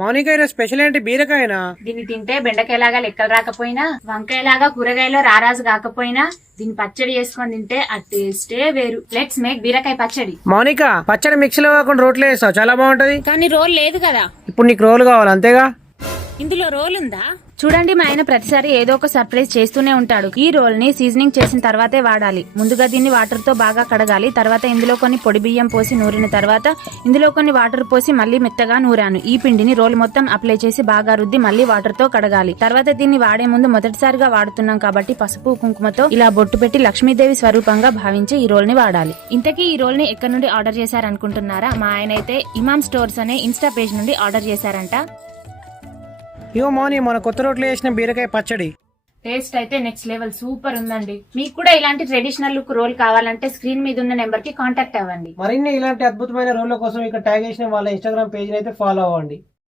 మౌనిక ఈరోజు స్పెషల్ ఏంటి? బీరకాయనా? దీన్ని తింటే బెండకాయలాగా లెక్కలు రాకపోయినా, వంకాయలాగా కూరగాయలో రారాజు కాకపోయినా, దీన్ని పచ్చడి చేసుకొని తింటే ఆ టేస్టే వేరు. లెట్స్ మేక్ బీరకాయ పచ్చడి. మౌనిక, పచ్చడి మిక్సీలో కాకుండా రోట్లో వేస్తావు, చాలా బాగుంటది. కానీ రోల్ లేదు కదా. ఇప్పుడు నీకు రోలు కావాలి అంతేగా? ఇందులో రోల్ ఉందా? చూడండి, మా ఆయన ప్రతిసారి ఏదో ఒక సర్ప్రైజ్ చేస్తూనే ఉంటాడు. ఈ రోల్ ని సీజనింగ్ చేసిన తర్వాతే వాడాలి. ముందుగా దీన్ని వాటర్ తో బాగా కడగాలి. తర్వాత ఇందులో కొన్ని పొడి బియ్యం పోసి నూరిన తర్వాత ఇందులో కొన్ని వాటర్ పోసి మళ్ళీ మెత్తగా నూరాను. ఈ పిండిని రోల్ మొత్తం అప్లై చేసి బాగా రుద్ది మళ్ళీ వాటర్ తో కడగాలి. తర్వాత దీన్ని వాడే ముందు మొదటిసారిగా వాడుతున్నాం కాబట్టి పసుపు కుంకుమతో ఇలా బొట్టు పెట్టి లక్ష్మీదేవి స్వరూపంగా భావించి ఈ రోల్ ని వాడాలి. ఇంతకీ ఈ రోల్ ని ఎక్కడి నుండి ఆర్డర్ చేశారనుకుంటున్నారా? మా ఆయన అయితే ఇమామ్ స్టోర్స్ అనే ఇన్స్టా పేజ్ నుండి ఆర్డర్ చేశారంట. ఇగో మౌని, మన కొత్త రోట్లో వేసిన బీరకాయ పచ్చడి టేస్ట్ అయితే నెక్స్ట్ లెవెల్, సూపర్ ఉందండి. మీకు కూడా ఇలాంటి ట్రెడిషనల్ లుక్ రోల్ కావాలంటే స్క్రీన్ మీద ఉన్న నెంబర్ కి కాంటాక్ట్ అవ్వండి. మరిన్ని ఇలాంటి అద్భుతమైన రోళ్ళ కోసం ఇక్కడ ట్యాగ్ చేసిన వాళ్ళ ఇన్స్టాగ్రామ్ పేజ్ అయితే ఫాలో అవ్వండి.